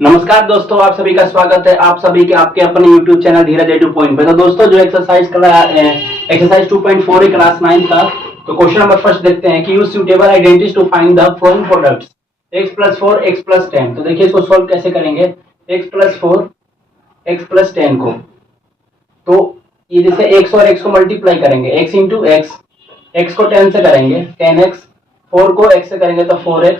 नमस्कार दोस्तों, आप सभी का स्वागत है आप सभी के आपके अपने YouTube चैनल धीरज एडू पॉइंट पे। तो दोस्तों जो एक्सरसाइज कर रहा है एक्सरसाइज 2.4 है क्लास 9 का। तो क्वेश्चन नंबर फर्स्ट देखते हैं कि use suitable identities to find the following products x + 4 x + 10। तो देखिए इसको सॉल्व कैसे करेंगे। x + 4 x + 10 को, तो ये जैसे x और x को मल्टीप्लाई करेंगे, x इंटू x को 10 से करेंगे 10x, 4 को x से करेंगे तो 4x,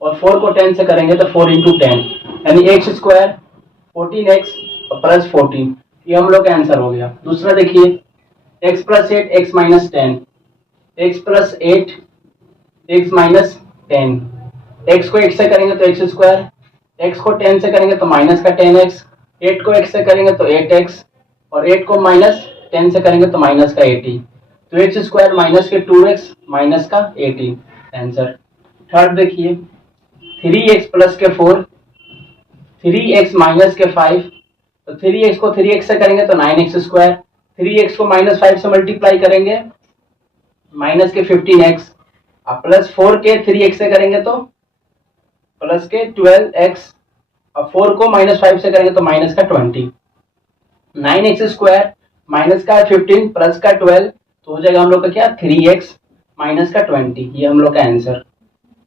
और 4 को 10 से करेंगे तो 4 इंटू 10 यानी x स्क्वायर 14x प्लस 14। ये हम लोग का आंसर हो गया। दूसरा देखिए x + 8 x - 10, x + 8 x - 10, x को 8 से करेंगे तो x स्क्वायर, x को 10 से करेंगे तो माइनस का 10x, 8 को x से करेंगे तो 8x, और 8 को माइनस 10 से करेंगे तो माइनस का 80। तो x स्क्वायर माइनस के 2x माइनस का 80 आंसर। थर्ड देखिए 3x प्लस के 4, 3x माइनस के 5। तो 3x को 3x से करेंगे तो 9x स्क्वायर, 3x को -5 से मल्टीप्लाई करेंगे माइनस के 15x, अब प्लस 4 के 3x से करेंगे तो प्लस के 12x, अब 4 को -5 से करेंगे तो माइनस का 20। 9x स्क्वायर माइनस का 15 प्लस का 12, तो हो जाएगा हम लोग का क्या 3x माइनस का 20। ये हम लोग का आंसर।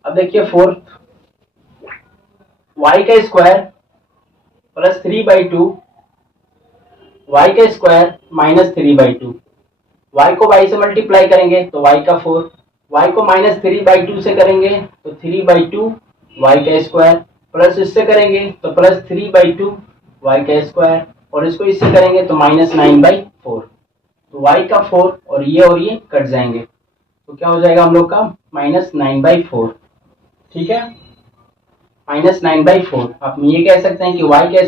अब देखिए फोर्थ y का स्क्वायर प्लस 3/2, y का स्क्वायर माइनस 3/2, y को y से मल्टीप्लाई करेंगे तो y का 4, y को माइनस 3/2 से करेंगे तो 3/2 y का स्क्वायर, प्लस इससे करेंगे तो प्लस 3/2 y का स्क्वायर, और इसको इससे करेंगे तो -9/4। तो y का 4 और ये कट जाएंगे, तो क्या हो जाएगा हम लोग का -9/4। ठीक है, -9/4। आप ये कह सकते हैं कि y का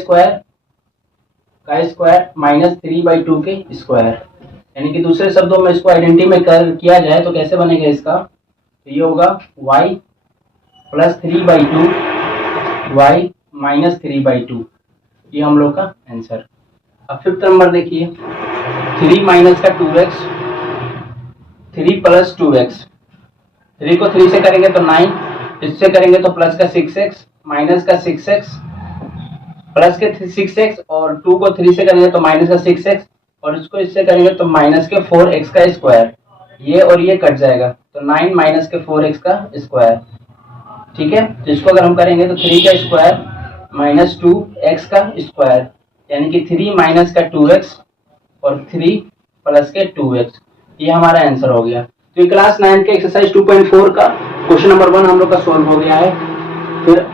स्क्वायर माइनस 3/2 के स्क्वायर, यानी कि दूसरे शब्दों में इसको आइडेंटिटी में किया जाए तो कैसे बनेगा इसका, तो ये होगा y प्लस 3/2 y माइनस 3/2। ये हम लोग का आंसर। अब फिफ्थ नंबर देखिए 3 माइनस का 2x, 3 प्लस 2x, 3 को 3 से करेंगे तो 9, इससे करेंगे तो प्लस का 6x माइनस का 6x, प्लस के 6x, और 2 को 3 से करेंगे तो माइनस का 6x, और इसको इससे करेंगे तो माइनस के 4x का स्क्वायर, ये और ये कट जाएगा तो 9 माइनस के 4x का स्क्वायर। ठीक है, तो इसको अगर हम करेंगे तो 3 का स्क्वायर माइनस 2x का स्क्वायर, यानी कि 3 माइनस का 2x और 3 प्लस के 2x। ये हमारा आंसर हो गया। तो ये क्लास 9 के एक्सरसाइज 2.4 का क्वेश्चन नंबर 1 हम लोग का सॉल्व हो गया है। फिर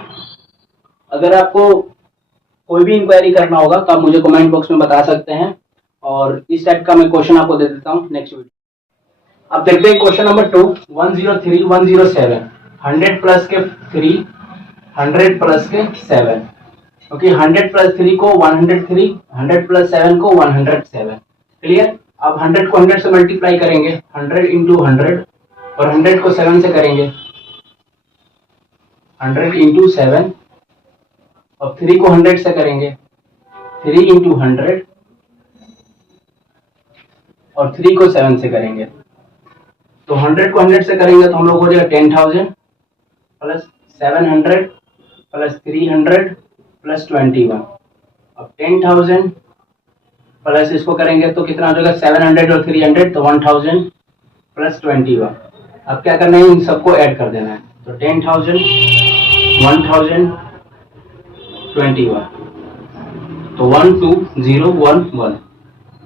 अगर आपको कोई भी इंक्वायरी करना होगा तो आप मुझे कमेंट बॉक्स में बता सकते हैं, और इस टाइप का मैं क्वेश्चन आपको दे देता हूँ नेक्स्ट वीडियो। अब देखते हैं क्वेश्चन नंबर 2, 103 107, 100 प्लस के 3, 100 प्लस के 7। ओके, 100 प्लस 3 को 103, 100 प्लस 7 को 107। क्लियर। अब 100 को 100 से मल्टीप्लाई करेंगे, 100 इंटू 100, और 100 को 7 से करेंगे 100 इंटू 7, और 3 को 100 से करेंगे 3 इंटू 100, और 3 को 7 से करेंगे तो 100 को 100 से करेंगे तो हम लोग हो जाएगा 10,000 प्लस 700 प्लस 300 प्लस 21। अब 10,000 प्लस इसको करेंगे तो कितना हो जाएगा 700 और 300, तो 1000 प्लस 21। अब क्या करना है, इन सबको ऐड कर देना है, तो 10,000 1000 21, तो 12011,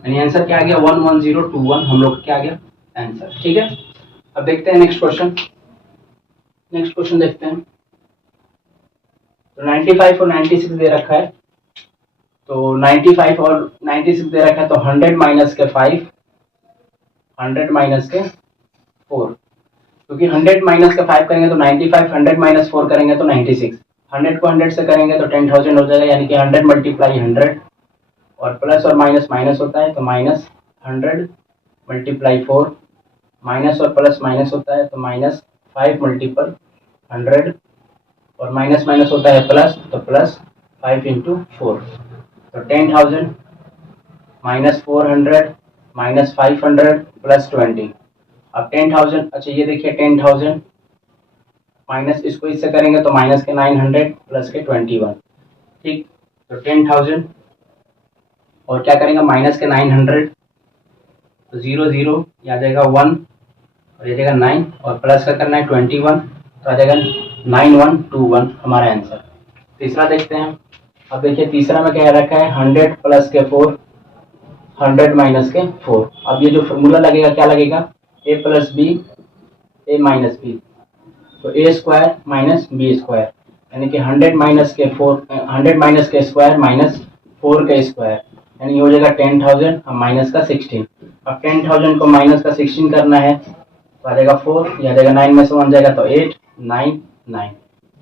यानी आंसर क्या आ गया 11021। हम लोग क्या आ गया आंसर। ठीक है, अब देखते हैं नेक्स्ट क्वेश्चन। नेक्स्ट क्वेश्चन देखते हैं। तो 95 और 96 दे रखा है, तो 95 और 96 दे रखा है, तो 100 माइनस के 5, 100 माइनस के 4, क्योंकि 100 माइनस का 5 करेंगे तो 95, 100 माइनस 4 करेंगे तो 96, 100 को 100 से करेंगे तो 10,000 हो जाएगा, यानी कि 100 मल्टीप्लाई 100, और प्लस और माइनस माइनस होता है तो माइनस 100 मल्टीप्लाई 4, माइनस और प्लस माइनस होता है तो माइनस 5 मल्टीपल 100, और माइनस माइनस होता है प्लस, तो प्लस 5 इंटू 4, तो 10,000 माइनस 400 माइनस 500 प्लस 20। अब 10,000, अच्छा ये देखिए 10,000 माइनस इसको इससे करेंगे तो माइनस के 900 प्लस के 21। ठीक। तो 10,000 और क्या करेंगे माइनस के 900, तो 0 0 ये आ जाएगा 1 और ये जाएगा 9 और प्लस का करना है 21, तो आ जाएगा 9121 हमारा आंसर। तीसरा देखते हैं। अब देखिए तीसरा में क्या रखा है 100 प्लस के 4, 100 माइनस के 4। अब ये जो फॉर्मूला लगेगा क्या लगेगा a plus B A minus B, तो A square minus B square, यानी कि 100 माइनस के 4, 100 माइनस के स्क्वायर माइनस 4 का स्क्वायर, यानी ये हो जाएगा 10,000 और माइनस का 16। अब 10,000 को माइनस का 16 करना है तो आ जाएगा 4, ये आ जाएगा 9 में से 1 जाएगा तो 8 9 9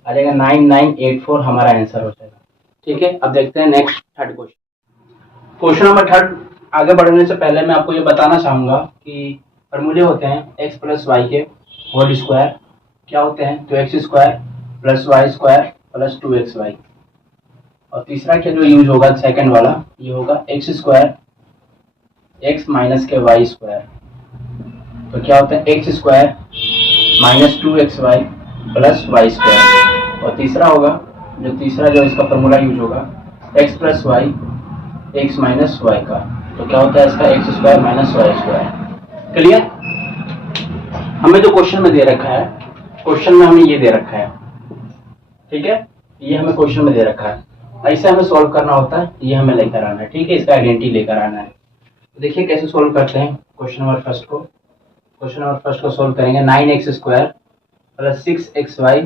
आ जाएगा 9984 हमारा आंसर हो जाएगा। ठीक है, अब देखते हैं next third question. Question number third. आगे बढ़ने से पहले मैं आपको ये बताना चाहूंगा कि फॉर्मूले होते हैं एक्स प्लस वाई के होल स्क्वायर क्या होते हैं, तो X square plus Y square plus 2xy। और तीसरा क्या जो यूज होगा सेकंड वाला ये होगा एक्स स्क्वायर एक्स माइनस के वाई स्क्वायर, तो क्या होता है X square minus 2xy plus Y square. और तीसरा होगा तीसरा जो इसका फॉर्मूला यूज होगा X plus Y X minus Y का, तो क्या होता है इसका X square minus Y square. Clear. हमें जो क्वेश्चन में दे रखा है, क्वेश्चन में हमें ये दे रखा है, ठीक है, ये हमें क्वेश्चन में दे रखा है, ऐसे हमें सॉल्व करना होता है, ये हमें लेकर आना है। ठीक है, इसका आइडेंटिटी लेकर आना है। तो देखिए कैसे सॉल्व करते हैं क्वेश्चन नंबर फर्स्ट को। क्वेश्चन नंबर फर्स्ट को सॉल्व करेंगे 9x square plus 6xy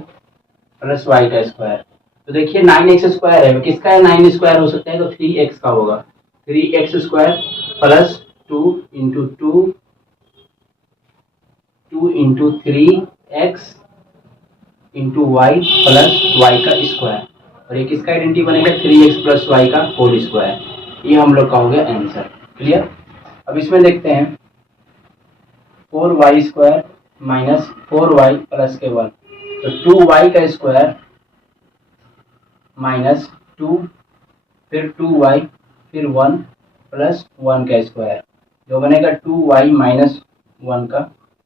plus Y का स्क्वायर। तो देखिए 9x स्क्वायर है, किसका है 9 स्क्वायर हो सकता है, तो 3x का होगा। 3x square plus 2 into 2 2 into 3x into Y plus Y का स्क्वायर, और ये किसका आइडेंटिटी बनेगा 3x प्लस वाई का होल स्क्वायर। ये हम लोग का हो गया आंसर। क्लियर। अब इसमें देखते हैं 4y square minus 4y plus के 1, तो 2y का स्क्वायर माइनस 2 फिर 2y फिर 1 प्लस 1 का स्क्वायर, जो बनेगा 2y माइनस 1 का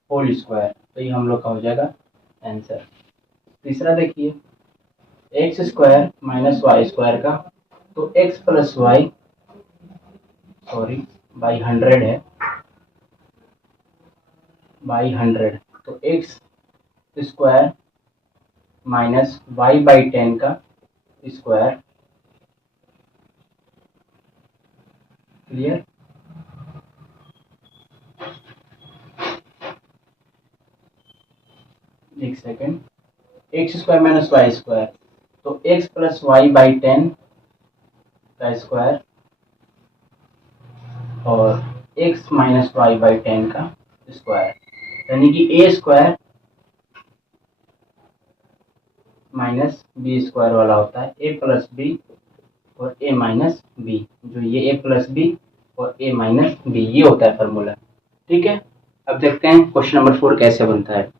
होल स्क्वायर। तो ये हम लोग का हो जाएगा आंसर। तीसरा देखिए X square minus Y square का, तो X plus Y sorry by 100 है, बाई 100, तो X square minus Y by 10 का स्क्वायर। क्लियर। एक second, X square minus Y square, तो एक्स प्लस वाई बाई 10 का स्क्वायर और एक्स माइनस वाई बाई 10 का स्क्वायर, यानी कि ए स्क्वायर माइनस बी स्क्वायर वाला होता है ए प्लस बी और ए माइनस बी, जो ये ए प्लस बी और ए माइनस बी ये होता है फॉर्मूला। ठीक है, अब देखते हैं क्वेश्चन नंबर 4 कैसे बनता है।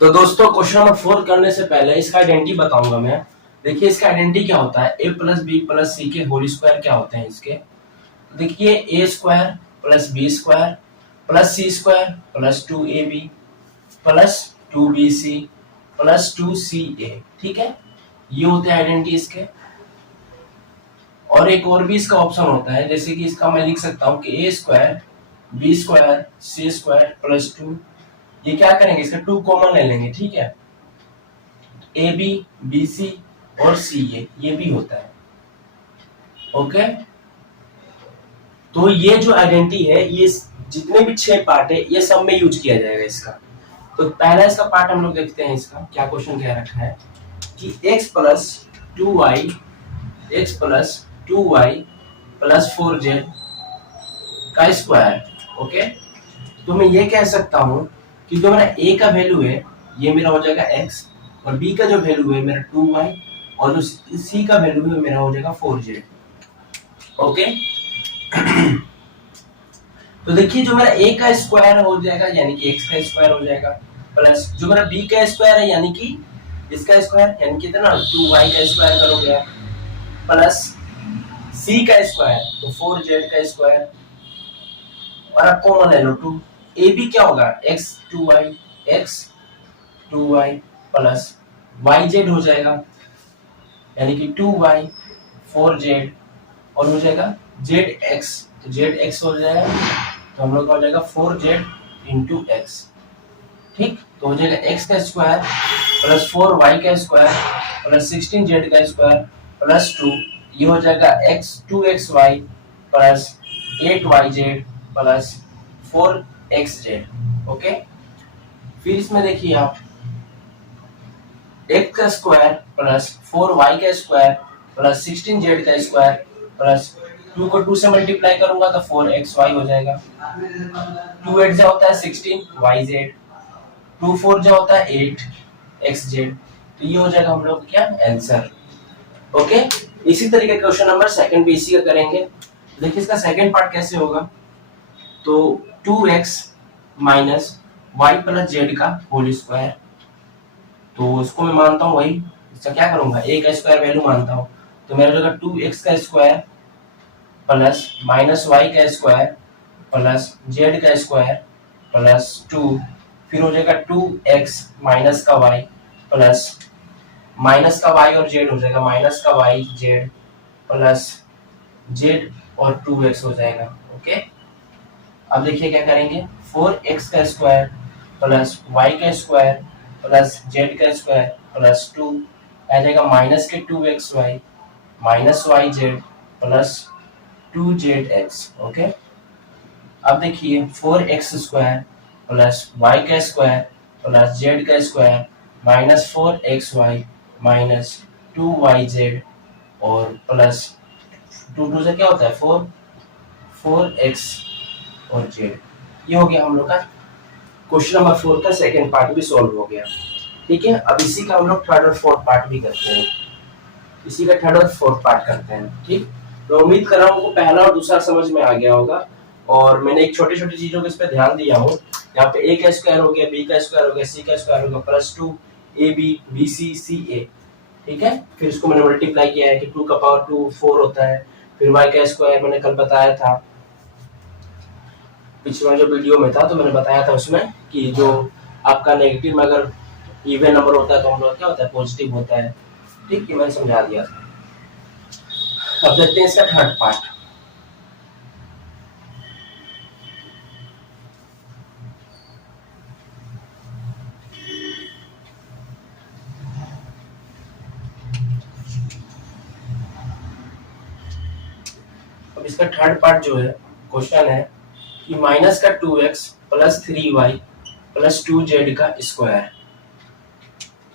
तो दोस्तों क्वेश्चन नंबर 4 करने से पहले इसका आइडेंटिटी बताऊंगा मैं। देखिए इसका आइडेंटिटी क्या होता है, a plus B plus C के होल स्क्वायर क्या होते हैं इसके। देखिए a square plus B square plus C square plus 2ab plus 2bc plus 2ca। ठीक है, ये होते हैं आइडेंटिटी इसके। और एक और भी इसका ऑप्शन होता है, जैसे कि इसका मैं लिख सकता हूँ कि a square B square C square plus 2, ये क्या करेंगे इसका 2 कॉमन ले लेंगे। ठीक है, ए बी बी सी और सी ये भी होता है। ओके, तो ये जो आइडेंटिटी है ये जितने भी 6 पार्ट है ये सब में यूज किया जाएगा इसका। तो पहला इसका पार्ट हम लोग देखते हैं, इसका क्या क्वेश्चन कह रखा है कि x plus 2y plus 4z का स्क्वायर। ओके, तो मैं ये कह सकता हूं कि जो मेरा a का वैल्यू है ये मेरा हो जाएगा x, और b का जो वैल्यू है मेरा 2y, और जो c का वैल्यू है मेरा हो जाएगा 4z। ओके, तो देखिए जो मेरा a का स्क्वायर हो जाएगा यानी कि x का स्क्वायर हो जाएगा, प्लस जो मेरा b का स्क्वायर है यानी कि इसका स्क्वायर यानी कि कितना 2y का स्क्वायर करोगे आप, प्लस c का स्क्वायर तो 4z का स्क्वायर, और आप कॉमन ले लो 2। a b क्या होगा x 2y plus Y Z हो जाएगा, यानी कि 2y 4z, और हो जाएगा जेड एक्स, तो जेड एक्स हो जाएगा, तो हम लोग का हो जाएगा 4z इंटू एक्स। ठीक, तो हो जाएगा एक्स का स्क्वायर प्लस 4y का स्क्वायर प्लस 16z का स्क्वायर प्लस 2, ये हो जाएगा x 2xy plus 8yz plus 4xz। Okay, फिर इसमें देखिए आप x का स्क्वायर प्लस 4y का स्क्वायर प्लस 16z का स्क्वायर प्लस 2 को 2 से मल्टीप्लाई करूंगा तो 4xy हो जाएगा। 2 8 जा होता है 16yz, 2 4 जा होता है 8xz, तो ये हो जाएगा हम लोग क्या आंसर। ओके, इसी तरीके का क्वेश्चन नंबर सेकंड भी इसी का करेंगे। देखिए इसका सेकंड पार्ट कैसे होगा, तो 2x minus y plus Z का होल स्क्वायर, तो उसको मैं मानता हूँ वही, इसका क्या करूंगा a का स्क्वायर वैल्यू मानता हूँ, तो मेरा जो 2x का स्क्वायर प्लस माइनस y का स्क्वायर प्लस z का स्क्वायर प्लस 2, फिर हो जाएगा 2x माइनस का y प्लस माइनस का y और z हो जाएगा माइनस का y z प्लस z और 2x हो जाएगा। ओके, अब देखिए क्या करेंगे, 4x का स्क्वायर प्लस y का स्क्वायर प्लस z का स्क्वायर प्लस 2 आ जाएगा माइनस के 2xy minus yz plus 2zx। Okay, अब देखिए 4x स्क्वायर प्लस y का स्क्वायर प्लस z का square minus 4xy minus 2yz और प्लस 2 से क्या होता है 4x और z। ये हो गया हम लोग का क्वेश्चन नंबर 4 का सेकंड पार्ट भी सॉल्व हो गया। ठीक है, अब इसी का हम लोग थर्ड और फोर्थ पार्ट भी करते हैं, इसी का थर्ड और फोर्थ पार्ट करते हैं। ठीक, तो उम्मीद कर रहा हूँ आपको पहला और दूसरा समझ में आ गया होगा, और मैंने एक छोटी छोटी चीजों के इस पे ध्यान दिया हूँ। यहाँ पे a का स्क्वायर हो गया, b का स्क्वायर हो गया, c का स्क्वायर हो गया प्लस 2 ab bc ca। ठीक है, फिर इसको मैंने मल्टीप्लाई किया है कि 2 का पावर 2 4 होता है, फिर y का स्क्वायर मैंने कल बताया था, पिछले जो वीडियो में था तो मैंने बताया था उसमें कि जो आपका नेगेटिव में अगर इवन नंबर होता है तो हम लोग क्या होता है पॉजिटिव होता है। ठीक है, मैंने समझा दिया था। अब देखते हैं इसका थर्ड पार्ट। अब इसका थर्ड पार्ट जो है क्वेश्चन है कि माइनस का 2x plus 3y plus 2z का स्क्वायर।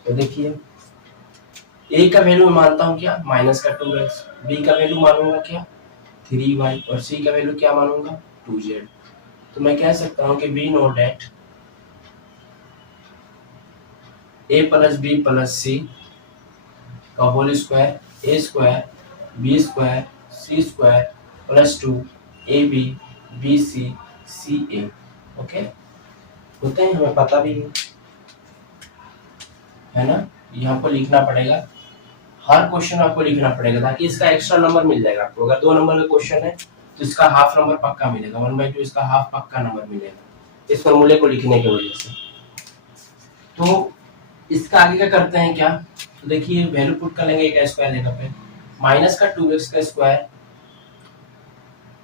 तो देखिए a का वैल्यू मैं मानता हूँ क्या माइनस का 2x, b का वैल्यू मानूंगा क्या 3y और c का वैल्यू क्या मानूंगा 2z। तो मैं कह सकता हूँ कि b note at a plus b plus c का whole square a square b square c square plus 2 ab bc ca। Okay, होते हैं, हमें पता भी है ना, यहाँ पर लिखना पड़ेगा, हर क्वेश्चन आपको लिखना पड़ेगा ताकि इसका एक्स्ट्रा नंबर मिल जाएगा आपको। अगर 2 नंबर का क्वेश्चन है तो इसका हाफ नंबर पक्का मिलेगा, 1/2 इसका हाफ पक्का नंबर मिलेगा इस फॉर्मूले को लिखने की वजह से। तो इसका आगे क्या करते हैं क्या, तो देखिए वैल्यू पुट कर लेंगे a स्क्वायर जगह पे, माइनस का 2x का स्क्वायर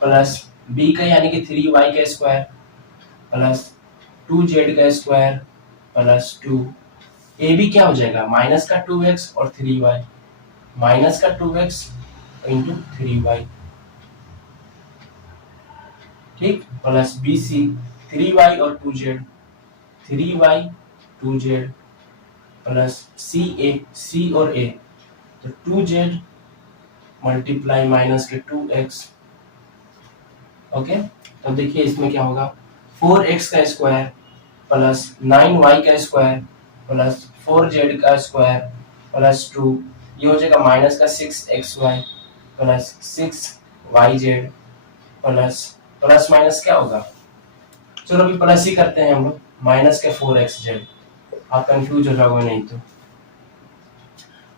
प्लस b का यानी कि 3y का स्क्वायर प्लस 2z का स्क्वायर प्लस 2 ab क्या हो जाएगा माइनस का 2x और 3y माइनस का 2x इंटू 3y। ठीक, प्लस bc 3y और 2z 3y 2z plus ca c और a, तो 2z मल्टीप्लाई माइनस के 2x। ओके, तो देखिए इसमें क्या होगा 4x का स्क्वायर प्लस 9y का स्क्वायर प्लस 4z का स्क्वायर प्लस 2, ये हो जाएगा माइनस का 6xy plus 6yz plus plus minus क्या होगा, चलो अभी प्लस ही करते हैं हम लोग, माइनस के 4xz, आप कंफ्यूज हो जाओगे नहीं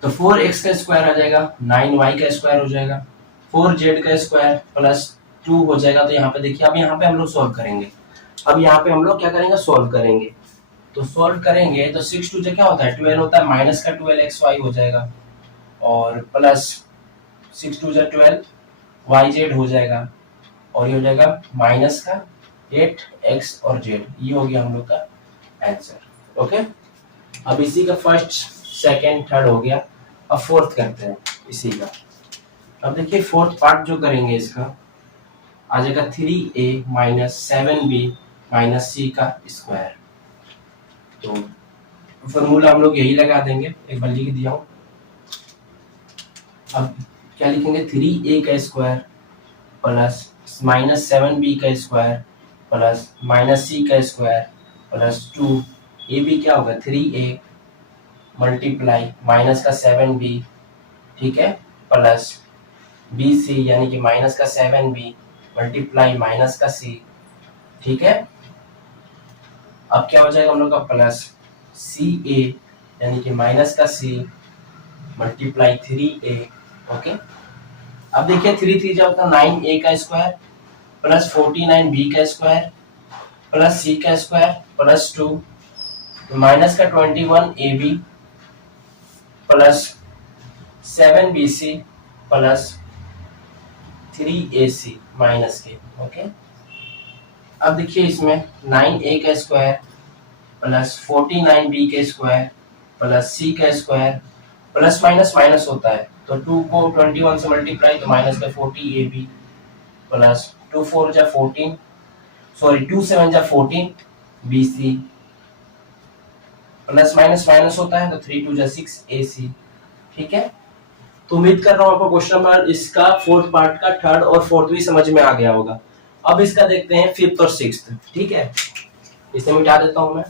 तो 4x का स्क्वायर आ जाएगा 9y का स्क्वायर हो जाएगा 4z का स्क्वायर प्लस 2 हो जाएगा। तो यहाँ पे देखिए अब यहाँ पे हम लोग सॉल्व करेंगे, अब यहाँ पे हम लोग क्या करेंगे सॉल्व करेंगे। तो सॉल्व करेंगे तो 6 टू जो क्या होता है 12 होता है, माइनस का 12xy हो जाएगा और प्लस 6 टू जो 12yz हो जाएगा और ये हो जाएगा माइनस का 8x और z। ये हो गया हम लोग का आंसर। ओके, अब इसी का फर्स्ट सेकंड थर्ड हो गया। अब फोर्थ करते हैं इसी का। अब देखिए फोर्थ पार्ट जो करेंगे इसका आ जाएगा 3a minus 7b minus c का स्क्वायर। तो फॉर्मूला हम लोग यही लगा देंगे, एक बार लिख दिया हूँ। अब क्या लिखेंगे 3a का स्क्वायर प्लस माइनस 7b का स्क्वायर प्लस माइनस c का स्क्वायर प्लस 2ab क्या होगा 3a मल्टीप्लाई माइनस का 7b, ठीक है, प्लस bc यानी कि माइनस का 7b मल्टीप्लाई माइनस का c, ठीक है। अब क्या हो जाएगा हम लोग का प्लस ca यानी कि माइनस का c मल्टीप्लाई 3a। ओके, अब देखिए 3 3 जा होता 9a का स्क्वायर प्लस 49b का स्क्वायर प्लस c का स्क्वायर प्लस 2 माइनस का 21ab plus 7bc plus 3ac minus के। ओके, अब देखिए इसमें 9a का स्क्वायर प्लस 49b के स्क्वायर प्लस c का स्क्वायर प्लस माइनस माइनस होता है तो 2 को 21 से मल्टीप्लाई तो माइनस का 40ab प्लस 2 4 जा 14, सॉरी 2 7 जा 14 bc प्लस माइनस माइनस होता है तो 3 2 जा 6 ac, ठीक है। तो उम्मीद कर रहा हूँ आपको क्वेश्चन नंबर इसका फोर्थ पार्ट का थर्ड और फोर्थ भी समझ में आ गया होगा। अब इसका देखते हैं फिफ्थ और सिक्स्थ, ठीक है। इसे मिटा देता हूं मैं।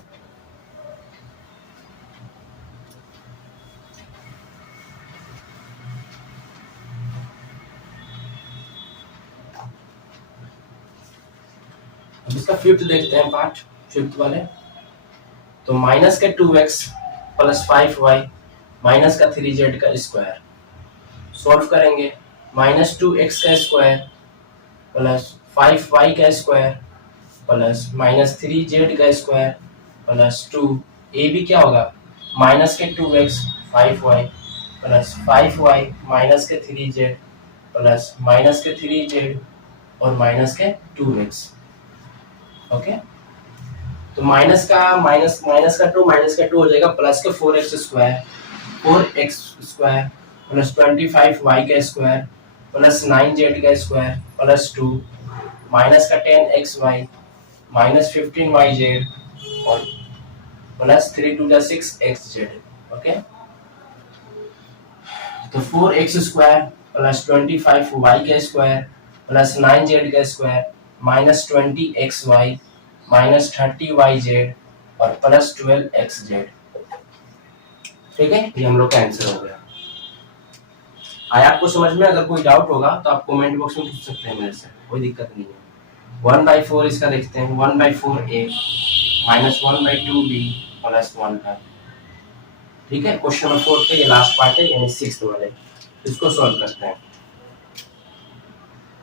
अब इसका फिफ्थ देखते हैं पार्ट, फिफ्थ वाले। तो माइनस का 2x प्लस 5y माइनस का 3z का स्क्वायर सॉल्व करेंगे। माइनस 2x का स्क्वायर प्लस 5y का स्क्वायर प्लस माइनस 3z का स्क्वायर प्लस 2 a भी क्या होगा माइनस के 2x 5y plus 5y minus के 3z प्लस माइनस के 3z और माइनस के 2x। ओके, तो माइनस का 2 माइनस का 2 हो जाएगा प्लस के 4x स्क्वायर प्लस 25y का स्क्वायर प्लस 9z का स्क्वायर प्लस 2 माइनस का 10xy माइनस 15yz और प्लस 3 2 6xz। ओके, तो 4x स्क्वायर प्लस 25y का स्क्वायर प्लस 9z का square minus 20xy minus 30yz और प्लस 12xz, ठीक है। ये हम लोग का आंसर हो गया। आया आपको समझ में? अगर कोई डाउट होगा तो आप कमेंट बॉक्स में पूछ सकते हैं मेरे से, कोई दिक्कत नहीं है। 1/4 इसका देखते हैं, 1/4a माइनस 1/2b प्लस 1 का, ठीक है। क्वेश्चन नंबर 4 पे ये लास्ट पार्ट है यानी 6th वाले, इसको सॉल्व करते हैं।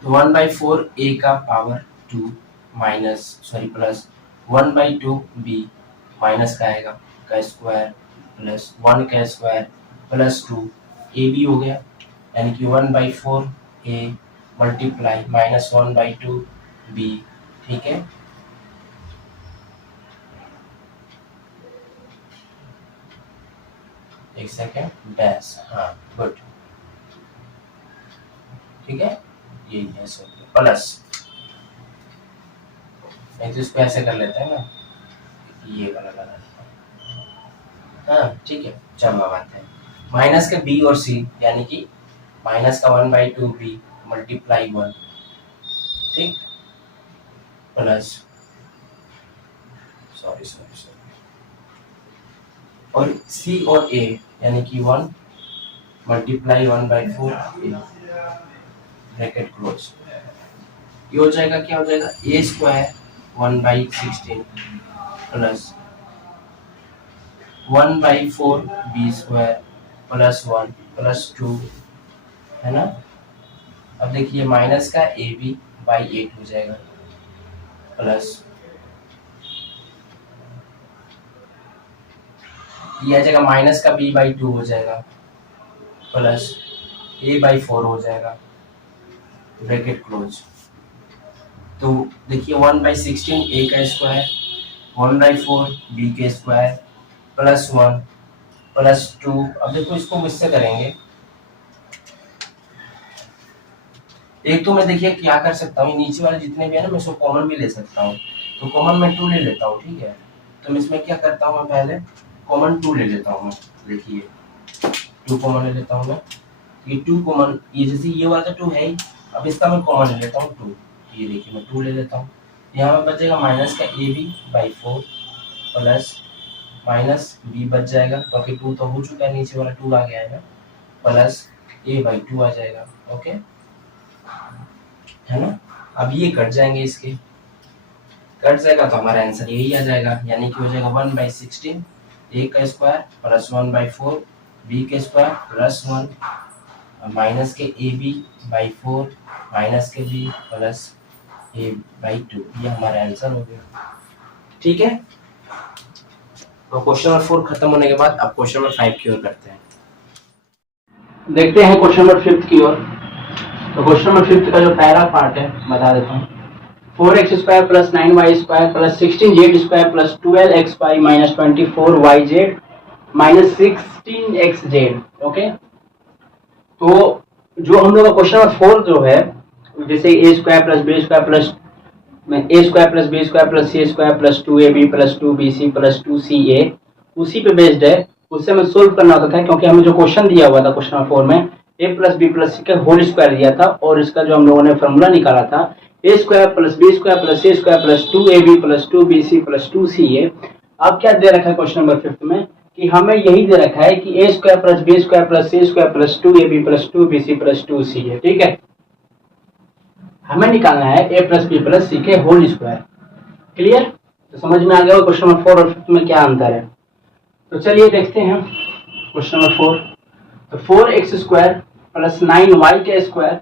तो 1/4a का power 2 minus sorry plus 1/2b minus का आएगा का स्क्वायर प्लस 1 का स्क्वायर प्लस 2 ab हो गया यानी कि 1/4a मल्टीप्लाई माइनस 1/2b, ठीक है। एक सेकेंड डैश, हाँ गुड, ठीक है। यही है प्लस, नहीं तो इसको ऐसे कर लेते हैं ना, ये वाला लगा, हाँ ठीक है। चलो अब आते हैं माइनस का b और c यानी कि माइनस का 1/2b मल्टीप्लाई 1, ठीक, प्लस सॉरी और c और a यानी कि 1 मल्टीप्लाई 1/4 ब्रैकेट क्लोज। ये हो जाएगा क्या हो जाएगा a square 1/16 plus 1/4b square plus 1 plus 2, है ना। अब देखिए माइनस का ab बाई 8 हो जाएगा प्लस ये आ जाएगा माइनस का b/2 हो जाएगा प्लस a/4 हो जाएगा, ब्रैकेट क्लोज। तो देखिए 1/16 a का स्क्वायर, 1/4 b के स्क्वायर प्लस 1 प्लस 2। अब देखो इसको किससे करेंगे, एक तो मैं देखिए क्या कर सकता हूँ, नीचे वाले जितने भी है ना मैं इसको कॉमन भी ले सकता हूँ। तो कॉमन मैं 2 ले लेता हूँ, ठीक है। तो मैं इसमें क्या करता हूँ, मैं पहले कॉमन 2 ले लेता हूँ। मैं देखिए 2 कॉमन ले लेता हूँ मैं, ये 2 कॉमन, ये जैसे ये वाला 2 है ही, अब इसका मैं कॉमन ले लेता हूँ 2। ये देखिए मैं 2 ले लेता हूँ, यहाँ पे बचेगा माइनस का ab/4 प्लस माइनस b बच जाएगा क्योंकि 2 तो हो चुका है, नीचे वाला 2 आ गया है ना, प्लस a/2 आ जाएगा। ओके है ना। अब ये कट जाएंगे, इसके कट जाएगा तो हमारा आंसर यही आ जाएगा, यानी कि हो जाएगा 1/16 a का स्क्वायर प्लस 1/4 b के स्क्वायर प्लस 1 माइनस के ab/4 माइनस के b प्लस a/2। ये हमारा आंसर हो गया, ठीक है। तो क्वेश्चन नंबर 4 खत्म होने के बाद अब क्वेश्चन नंबर 5 की ओर करते हैं। देखते हैं क्वेश्चन नंबर 5 की ओर। तो क्वेश्चन नंबर 5 का जो पहला पार्ट है बता देता हूँ। 4x² plus 9y² plus 16z² plus 12xy minus 24yz minus 16xz। Okay, तो जो हम लोग का क्वेश्चन नंबर 4 जो है, जैसे a² plus b² plus a² plus b² plus c² plus 2ab plus 2bc plus 2ca उसी पे बेस्ड है, उससे हमें सोल्व करना होता था क्योंकि हमें जो क्वेश्चन दिया हुआ था क्वेश्चन नंबर 4 में a प्लस बी प्लस सी का होल स्क्वायर दिया था और इसका जो हम लोगों ने फॉर्मूला निकाला था a² plus b² plus c² plus 2ab plus 2bc plus 2ca। अब क्या दे रखा है क्वेश्चन नंबर 5 में कि हमें यही दे रखा है कि a² plus b² plus c² plus 2ab plus 2bc plus 2ca। ठीक है, हमें निकालना है a plus B plus C के होल स्क्वायर। क्लियर, तो समझ में आ गया क्वेश्चन नंबर 4 और 5 में क्या अंतर है। तो चलिए देखते हैं क्वेश्चन नंबर 4। तो 4x² प्लस 9y का स्क्वायर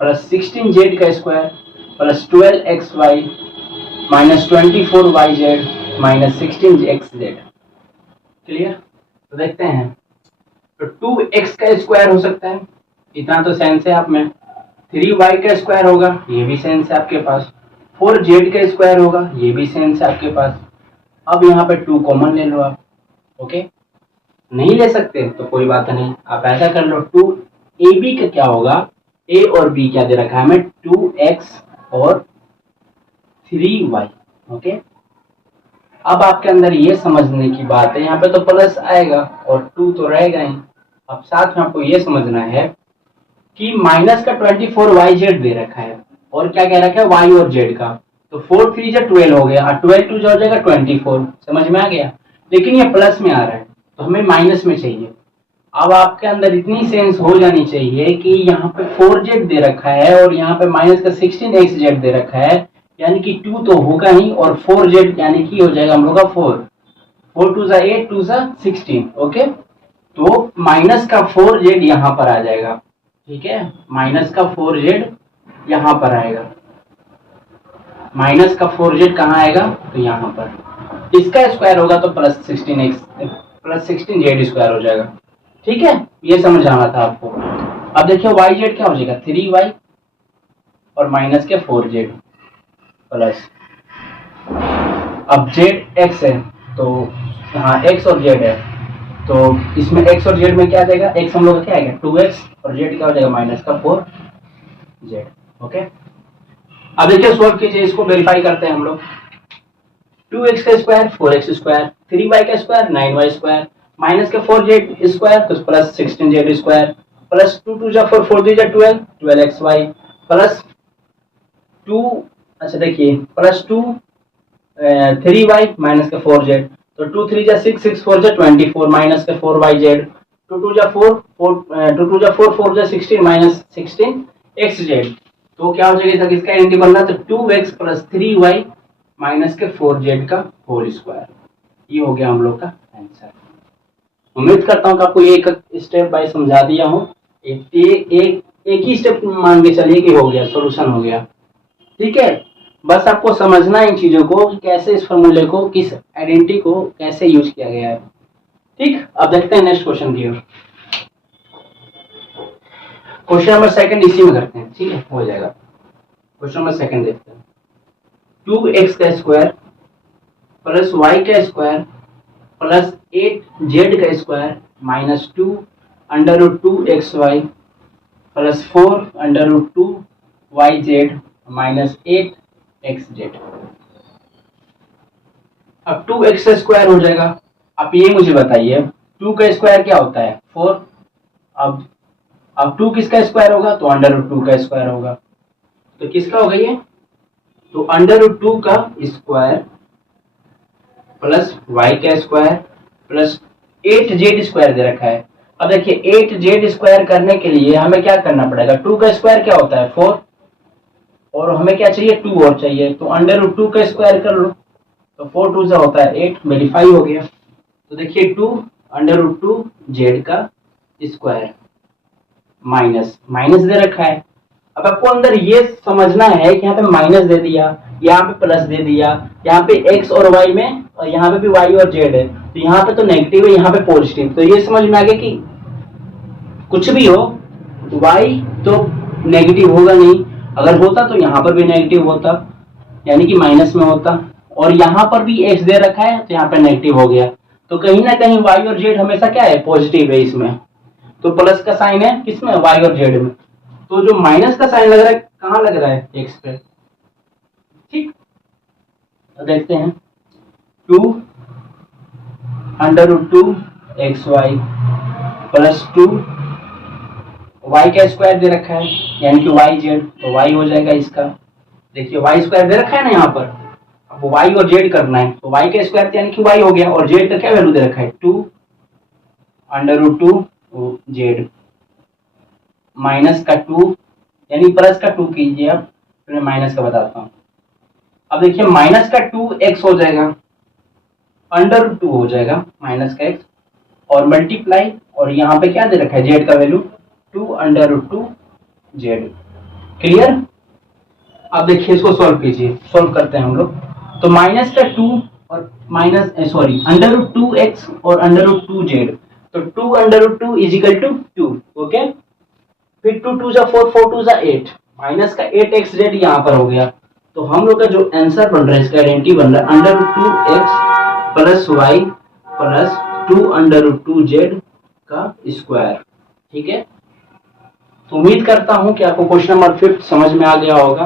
प्लस 16z का square plus 12xy minus 24yz minus 16xz। Clear, तो देखते हैं। तो 2x का स्क्वायर हो सकता है, इतना तो सेंस है आप में। 3y का स्क्वायर होगा, ये भी सेंस है आपके पास। 4z का स्क्वायर होगा, ये भी सेंस है आपके पास। अब यहाँ पे 2 कॉमन ले लो आप। ओके, नहीं ले सकते तो कोई बात नहीं, आप ऐसा कर लो 2ab का क्या होगा, a और b क्या दे रखा है हमें 2x और 3y। ओके, अब आपके अंदर ये समझने की बात है, यहाँ पे तो प्लस आएगा और 2 तो रहेगा ही। अब साथ में आपको ये समझना है कि माइनस का 24yz दे रखा है और क्या कह रखा है y और z का। तो 4 3 जा 12 हो गया और 12 2 हो जाएगा 24। समझ में आ गया, लेकिन ये प्लस में आ रहा है तो हमें माइनस में चाहिए। अब आपके अंदर इतनी सेंस हो जानी चाहिए कि यहाँ पे 4z दे रखा है और यहाँ पे माइनस का 16xz दे रखा है, यानी कि 2 तो होगा ही और 4z यानी कि हो जाएगा हम लोग का 4। 4 2 8 2 16। ओके, तो माइनस का 4z यहाँ पर आ जाएगा। ठीक है, माइनस का 4z यहाँ पर आएगा। माइनस का 4z कहाँ आएगा, तो यहाँ पर। इसका स्क्वायर होगा तो plus 16x plus 16z square हो जाएगा। ठीक है, ये समझ आना था आपको। अब देखिए yz क्या हो जाएगा 3y और माइनस के 4z प्लस, अब z x है तो हाँ x और z है तो इसमें x और z में क्या आ जाएगा, x हम लोग का क्या आएगा 2x और z क्या हो जाएगा माइनस का 4z। ओके, अब देखिए सॉल्व कीजिए, इसको वेरीफाई करते हैं हम लोग। 2x का स्क्वायर 4x स्क्वायर, 3y का स्क्वायर 9y स्क्वायर, माइनस का 4z स्क्वायर तो प्लस 16z स्क्वायर प्लस 2 2 जा 4 4 3 जा 12 12xy प्लस 2, अच्छा देखिए प्लस 2 3y माइनस का 4z तो 2 3 जा 6 6 4 जा 24 माइनस का 4yz 2 2 जा 4 2 2 जा 4 4 जा 16 माइनस 16xz। तो क्या हो जाएगा इसका आइडेंटिटी बनना, तो 2x प्लस 3y माइनस के 4z का होल स्क्वायर। ये हो गया हम लोग का आंसर। उम्मीद करता हूँ कि आपको ये एक स्टेप बाय समझा दिया हूँ। एक ही स्टेप मान के चलिए कि हो गया, सॉल्यूशन हो गया। ठीक है, बस आपको समझना है इन चीजों को, कैसे इस फॉर्मूले को, किस आइडेंटिटी को कैसे यूज किया गया है। ठीक, अब देखते हैं नेक्स्ट क्वेश्चन की ओर। क्वेश्चन नंबर सेकंड इसी में करते हैं, ठीक है, हो जाएगा। क्वेश्चन नंबर सेकंड देखते हैं। 2x का स्क्वायर प्लस y का स्क्वायर प्लस 8z का square minus 2 under root 2xy plus 4 under root 2yz minus 8xz। अब 2x का स्क्वायर हो जाएगा। अब ये मुझे बताइए 2 का स्क्वायर क्या होता है 4। अब 2 किसका स्क्वायर होगा तो अंडर रूट 2 का स्क्वायर होगा। तो किसका होगा ये, तो अंडर रूट 2 का स्क्वायर प्लस वाई का स्क्वायर प्लस 8z स्क्वायर दे रखा है। अब देखिए 8z स्क्वायर करने के लिए हमें क्या करना पड़ेगा, 2 का स्क्वायर क्या होता है 4 और हमें क्या चाहिए 2 और चाहिए, तो अंडर रूट 2 का स्क्वायर कर लो। तो 4 2 से होता है 8, वेरीफाई हो गया। तो देखिए 2 अंडर रूट 2 जेड का स्क्वायर माइनस माइनस दे रखा है। अब आपको अंदर ये समझना है कि यहाँ पे माइनस दे दिया, यहाँ पे प्लस दे दिया, यहाँ पे एक्स और वाई में, और यहाँ पे भी वाई और जेड है, तो यहाँ पे तो नेगेटिव है, यहाँ पे पॉजिटिव। तो ये समझ में आ गया कि कुछ भी हो वाई तो नेगेटिव होगा नहीं, अगर होता तो यहाँ पर भी नेगेटिव होता, यानी कि माइनस में होता, और यहाँ पर भी एक्स दे रखा है तो यहाँ पे नेगेटिव हो गया। तो कहीं ना कहीं वाई और जेड हमेशा क्या है पॉजिटिव है इसमें, तो प्लस का साइन है किसमें वाई और जेड में। तो जो माइनस का साइन लग रहा है कहाँ लग रहा है एक्स पे, ठीक। तो देखते हैं 2 under root 2 X Y plus 2 Y का स्क्वायर दे रखा है यानी कि वाई जेड, तो वाई हो जाएगा इसका। देखिए वाई स्क्वायर दे रखा है ना यहाँ पर, अब वाई और जेड करना है, तो वाई का स्क्वायर यानी कि वाई हो गया, और जेड का क्या वैल्यू दे रखा है 2 अंडर रूट 2 जेड माइनस का 2 यानी प्लस का 2 कीजिए, अब फिर मैं माइनस का बताता हूँ। अब देखिए माइनस का 2 एक्स हो जाएगा, अंडर रूट 2 हो जाएगा माइनस का एक्स, और मल्टीप्लाई, और यहाँ पे क्या दे रखा है जेड का value 2 under root 2 Z. Clear. अब देखिए इसको सॉल्व कीजिए, सॉल्व करते हैं हम लोग। तो माइनस का 2 और minus sorry under root 2 X और अंडर रूट 2 जेड, तो 2 under root 2 is equal to 2, okay. फिर 2 2 जा 4 4 2 जा 8, माइनस का 8 एक्स जेड यहाँ पर हो गया। तो हम लोग का जो आंसर बन रहा है इसका आइडेंटिटी बन रहा है under root 2 X plus Y plus 2 under root 2 Z का स्क्वायर, ठीक है। तो उम्मीद करता हूं कि आपको क्वेश्चन नंबर 5 समझ में आ गया होगा।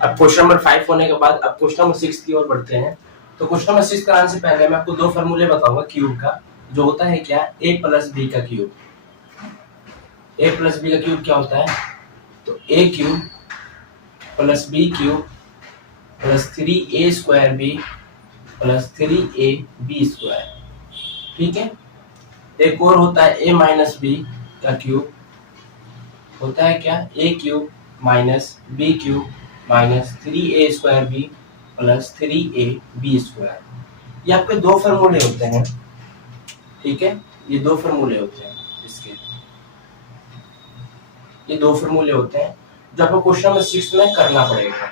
अब क्वेश्चन नंबर 5 होने के बाद अब क्वेश्चन नंबर 6 की ओर बढ़ते हैं। तो क्वेश्चन नंबर 6 कराने से पहले मैं आपको दो फॉर्मूले बताऊंगा क्यूब का, जो होता है क्या a प्लस बी का क्यूब। a प्लस बी का क्यूब क्या होता है, तो a cube plus B cube plus 3a square B plus 3ab square, ठीक है। एक और होता है a माइनस बी का क्यूब, होता है क्या a cube minus B cube minus 3a square B plus 3ab square. ये आपके दो फॉर्मूले होते हैं, ठीक है। ये दो फॉर्मूले होते हैं इसके, ये दो फॉर्मूले होते हैं जो आपको क्वेश्चन नंबर 6 में करना पड़ेगा।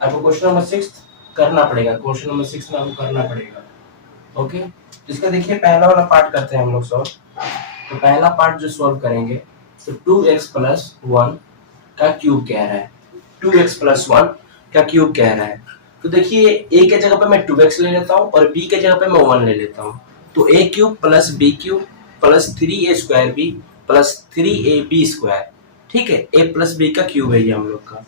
आपको क्वेश्चन नंबर 6 करना पड़ेगा, क्वेश्चन नंबर 6 में आपको करना पड़ेगा, ओके। इसका देखिए पहला वाला पार्ट करते हैं हम लोग सॉल्व। तो पहला पार्ट जो सॉल्व करेंगे तो 2x प्लस 1 का क्यूब कह रहा है, 2x प्लस 1 का क्यूब कह रहा है। तो देखिए a के जगह पे मैं 2x ले लेता हूँ और b के जगह पे मैं 1 ले लेता हूँ। तो a cube plus b cube plus 3a square b plus 3ab square, ठीक है। a प्लस b का क्यूब है ये हम लोग का,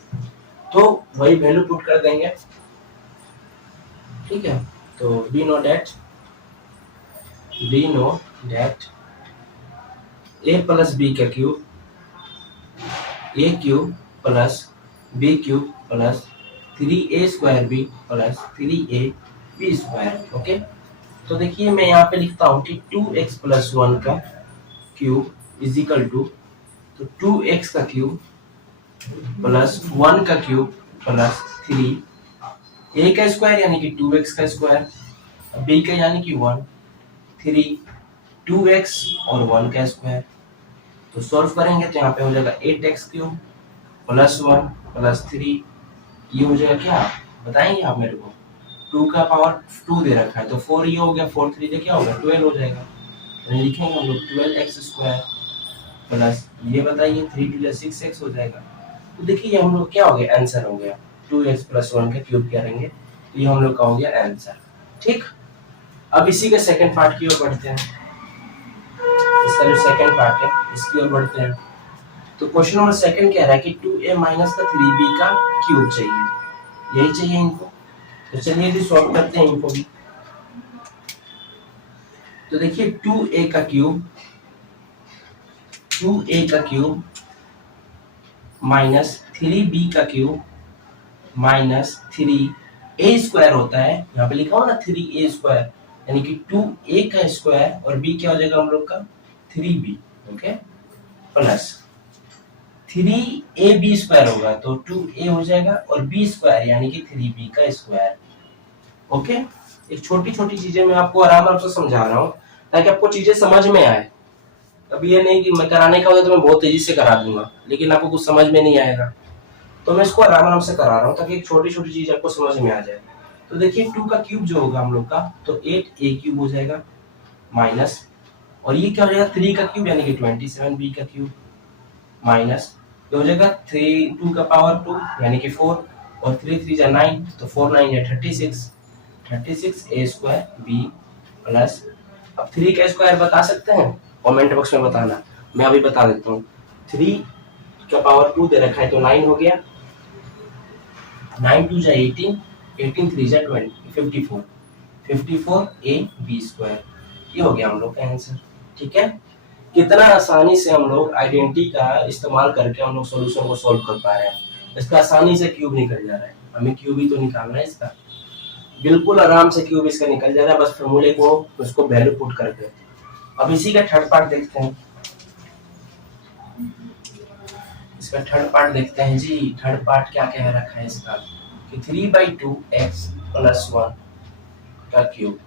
तो वही वैल्यू पुट कर देंगे, ठीक है। तो we know that a plus b का cube a cube plus b cube plus 3a square b plus 3ab square, okay. तो देखिए मैं यहाँ पे लिखता हूँ कि 2x प्लस 1 का क्यूब इज इक्वल टू, तो 2x का क्यूब प्लस 1 का क्यूब प्लस 3 a का स्क्वायर यानी कि 2x का स्क्वायर, b का यानी कि 1, 3 2x और 1 का स्क्वायर। तो सॉल्व करेंगे तो यहाँ पे हो जाएगा 8x क्यूब प्लस 1 प्लस 3, ये हो जाएगा क्या बताएंगे आप मेरे को, 2 का पावर 2 दे रखा है तो 4 ये हो गया, 4 3 से क्या होगा 12 हो जाएगा। तो लिखेंगे हम लोग 12x² प्लस ये बताइए 3 2 6x हो जाएगा। तो देखिए ये हम लोग क्या हो गया, आंसर हो गया। 2x + 1 का क्यूब करेंगे तो ये हम लोग का हो गया आंसर। ठीक, अब इसी के सेकंड पार्ट की ओर बढ़ते हैं। इसका जो सेकंड पार्ट है इसकी ओर बढ़ते हैं। तो क्वेश्चन नंबर सेकंड कह रहा है कि 2a माइनस का 3b का क्यूब चाहिए, यही चाहिए इनको। तो चलिए भी सॉल्व करते हैं इनको भी। तो देखिए 2a का क्यूब माइनस 3b का क्यूब माइनस 3a² होता है, यहाँ पे लिखा हो ना 3a², यानी कि 2a का स्क्वायर और b क्या हो जाएगा हम लोग का 3b, ओके, प्लस 3ab² होगा तो 2a हो जाएगा और b² यानी कि 3b का स्क्वायर। ओके, एक छोटी छोटी चीजें मैं आपको आराम से समझा रहा हूँ ताकि आपको चीजें समझ में आए। अब ये नहीं कि मैं कराने का होता तो मैं बहुत तेजी से करा दूंगा लेकिन आपको कुछ समझ में नहीं आएगा, तो मैं इसको आराम से करा रहा हूँ ताकि एक छोटी छोटी चीज आपको समझ में आ जाए। तो देखिए 2 का क्यूब जो होगा हम लोग का तो 8a³ हो जाएगा माइनस, और ये क्या हो जाएगा 3 का क्यूब यानी कि 27b का क्यूब माइनस ये हो जाएगा 2 का पावर 2 यानी कि 4 और 3 3 जा 9 तो 4 9 या 36a²b प्लस, अब 3 का स्क्वायर बता सकते हैं कमेंट बॉक्स में बताना, मैं अभी बता देता हूँ। 3 का पावर 2 दे रखा है तो 9 हो गया, 9 2 जा 18, 18 3 जा 20, 54, 54ab², ये हो गया हम लोग का आंसर। ठीक है, कितना आसानी से हम लोग आइडेंटिटी का इस्तेमाल करके हम लोग सॉल्यूशन को सॉल्व कर पा रहे हैं। इसका आसानी से क्यूब निकल जा रहा है, हमें क्यूब ही तो निकालना है इसका, बिल्कुल आराम से क्यूब इसका निकल जा रहा है, बस फॉर्मूले को उसको वैल्यू पुट करके। अब इसी का थर्ड पार्ट देखते हैं, इसका थर्ड पार्ट देखते हैं जी। थर्ड पार्ट क्या कह रखा है इसका कि 3/2x + 1 का क्यूब।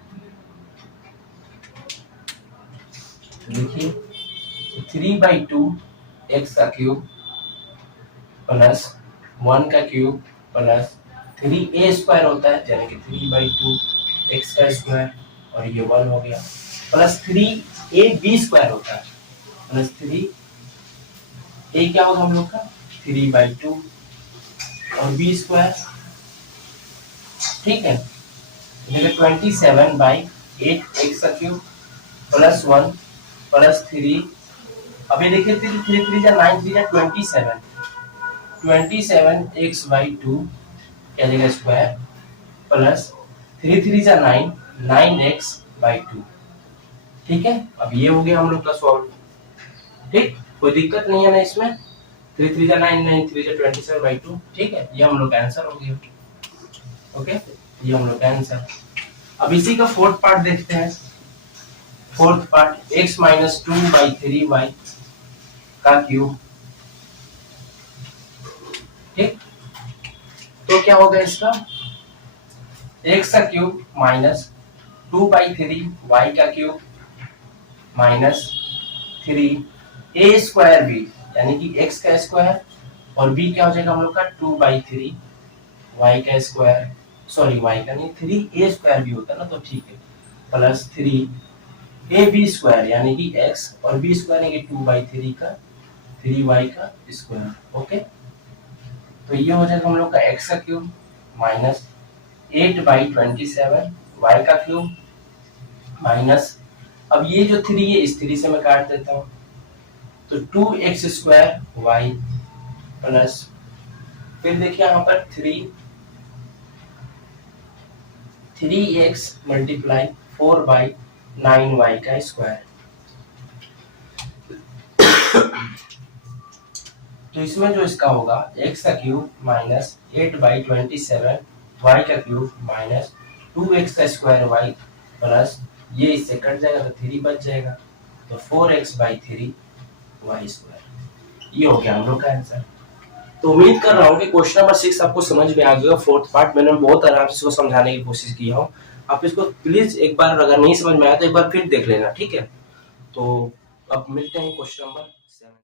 तो देखिए 3/2x का क्यूब प्लस 1 का क्यूब प्लस 3a² होता है यानी कि 3/2x का स्क्वायर और ये 1 हो गया, प्लस 3ab² होता है प्लस 3a क्या होगा हम लोग का 3/2 और b², ठीक है, 27/8x का क्यूब प्लस 1 प्लस 3, अभी देखिए 3 3 3 जा 9 3 जा 27x/2 क्या जगह स्क्वायर प्लस 3 3 जा 9 9x/2। ठीक है, अब ये हो गया हम लोग का सॉल्व। ठीक, कोई दिक्कत नहीं है ना इसमें, 3 3 जा 9 9 3 जा 27/2। ठीक है, ये हम लोग का आंसर हो गया। ओके, ये हम लोग का आंसर। अब इसी का फोर्थ पार्ट देखते हैं। फोर्थ पार्ट x - 2/3y का क्यूब। ठीक, तो क्या होगा इसका x का क्यूब माइनस 2/3y का क्यूब माइनस 3a²b यानी कि x का स्क्वायर और b क्या हो जाएगा हम लोग का 2/3y का स्क्वायर, सॉरी y का नहीं 3a² भी होता ना तो ठीक है, प्लस 3ab² यानी कि x और b² यानी कि 2/3 का 3y का स्क्वायर। ओके, तो ये हो जाएगा हम लोग का x का क्यूब माइनस 8/27 y का क्यूब माइनस, अब ये जो 3 है इस 3 से मैं काट देता हूँ तो 2x² y प्लस, फिर देखिए यहाँ पर 3x मल्टीप्लाई 4/9y का स्क्वायर। तो इसमें जो इसका होगा x का क्यूब माइनस 8/27 y का क्यूब माइनस 2x का स्क्वायर y प्लस ये इससे कट जाएगा तो 3 बच जाएगा तो 4x/3 y²। ये हो गया हम लोग का आंसर। तो उम्मीद कर रहा हूँ कि क्वेश्चन नंबर 6 आपको समझ में आ गया। फोर्थ पार्ट मैंने बहुत आराम से इसको समझाने की कोशिश की हूँ, आप इसको प्लीज एक बार अगर नहीं समझ में आया तो एक बार फिर देख लेना, ठीक है। तो अब मिलते हैं क्वेश्चन नंबर